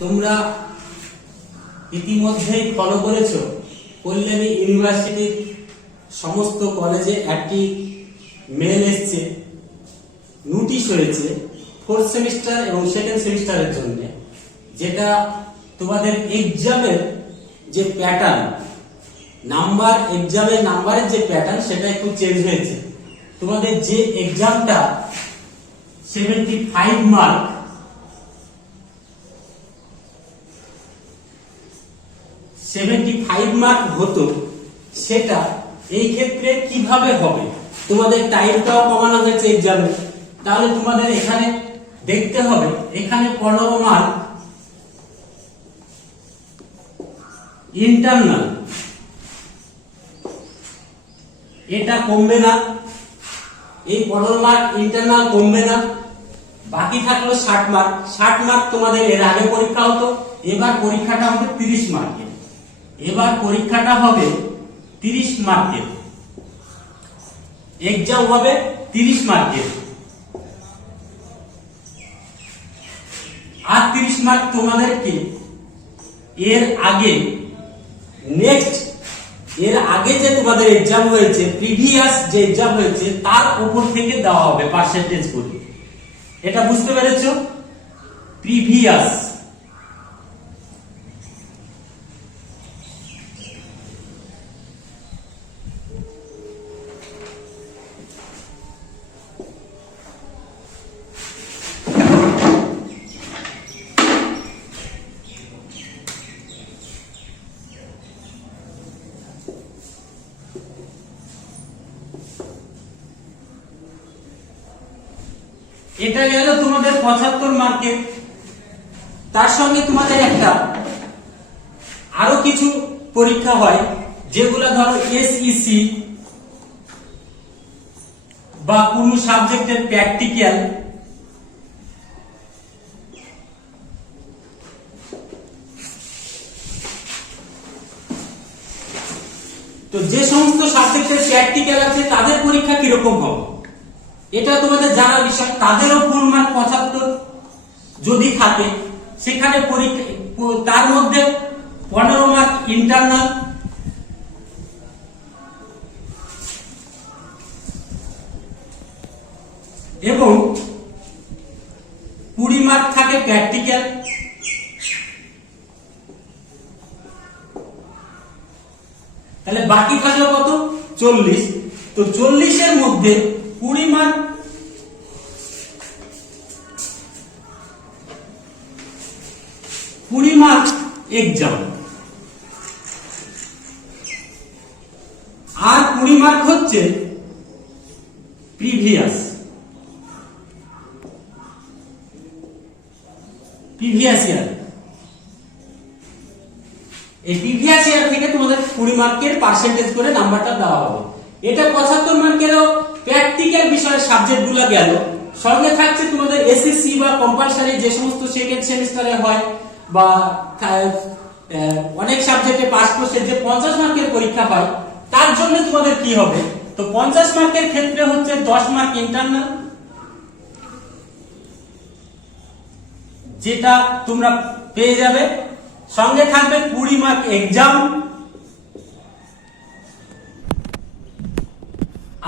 তোমরা ইতিমধ্যেই ফলো করেছো কল্যাণী ইউনিভার্সিটির সমস্ত কলেজে একটি মেল এসছে, নোটিশ হয়েছে ফোর্থ সেমিস্টার এবং সেকেন্ড সেমিস্টারের জন্য, যেটা তোমাদের এক্সামের যে প্যাটার্ন, এক্সামের নাম্বারের যে প্যাটার্ন সেটা একটু চেঞ্জ হয়েছে। তোমাদের যে এক্সামটা 75 মার্ক হতো, সেটা এই ক্ষেত্রে কিভাবে হবে, তোমাদের টাইমটাও কমানো হয়েছে এক্সামে। তাহলে তোমাদের এখানে দেখতে হবে, এখানে 15 মার্ক ইন্টারনাল, এটা কমবে না, এই 15 মার্ক ইন্টারনাল কমবে না, বাকি থাকলো 60 মার্ক। 60 মার্ক তোমাদের এর আগে পরীক্ষা হতো, এবার পরীক্ষাটা হবে 30 মার্কের। এক্সাম হবে 30 মার্কের। আর 30 মার্ক তোমাদেরকে এর আগে যে তোমাদের এক্সাম হয়েছে, প্রিভিয়াস যে এক্সাম হয়েছে তার উপর থেকে দেওয়া হবে পার্সেন্টেজ করে। এটা বুঝতে পেরেছো? প্রিভিয়াস এটা গেল তোমাদের 75 মার্কের। তার সঙ্গে তোমাদের একটা আরো কিছু পরীক্ষা হয়, যেগুলো ধরো এসইসি বা কোন সাবজেক্টের প্র্যাকটিক্যাল, তো যে সমস্ত সাবজেক্টের প্র্যাকটিক্যাল আছে তাদের পরীক্ষা কিরকম হবে এটা তোমাদের জানার বিষয়। তাদেরও ফুল মার্ক 75 যদি থাকে, সেখানে পরীক্ষা তার মধ্যে 15 মার্ক ইন্টারনাল এবং 20 মার্ক থাকে প্র্যাকটিক্যাল। তাহলে বাকি থাকলো কত? 40। তো 40 এর মধ্যে 20 মার্ক এক্সাম আর 20 মার্ক হচ্ছে প্রিভিয়াস ইয়ার। এই প্রিভিয়াস ইয়ার থেকে তোমাদের 20 মার্কের পার্সেন্টেজ করে নাম্বারটা দেওয়া হবে। এটা 75 মার্কেরও প্র্যাকটিক্যাল বিষয়ের সাবজেক্টগুলো গেল। সঙ্গে থাকছে তোমাদের এসএসসি বা কম্পালসারি যে সমস্ত সেকেন্ড সেমিস্টারে হয় বা অনেক সাবজেক্টে পাস কোর্সে যে 50 মার্কের পরীক্ষা হয়, তার জন্য তোমাদের কি হবে? তো 50 মার্কের ক্ষেত্রে হচ্ছে 10 মার্ক ইন্টারনাল, যেটা তোমরা পেয়ে যাবে। সঙ্গে থাকবে 20 মার্ক এক্সাম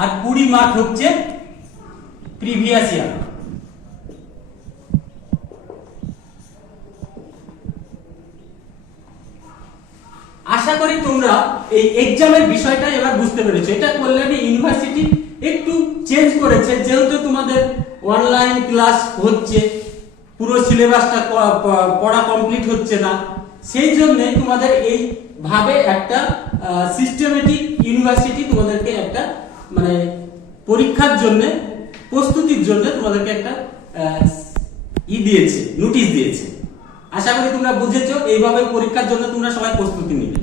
আর 20 মার্ক হচ্ছে প্রিভিয়াস ইয়ার। আশা করি তোমরা এই এক্সামের বিষয়টা এবার বুঝতে পেরেছো। এটা কল্যাণী ইউনিভার্সিটি একটু চেঞ্জ করেছে, যেহেতু তোমাদের অনলাইন ক্লাস হচ্ছে, পুরো সিলেবাসটা পড়া কমপ্লিট হচ্ছে না, সেই জন্য তোমাদের এই ভাবে একটা সিস্টেমেটিক ইউনিভার্সিটি তোমাদেরকে একটা মানে পরীক্ষার জন্য প্রস্তুতির জন্য তোমাদেরকে একটা নোটিশ দিয়েছে। আশা করি তোমরা বুঝেছো, এইভাবে পরীক্ষার জন্য তোমরা সবাই প্রস্তুতি নিবে।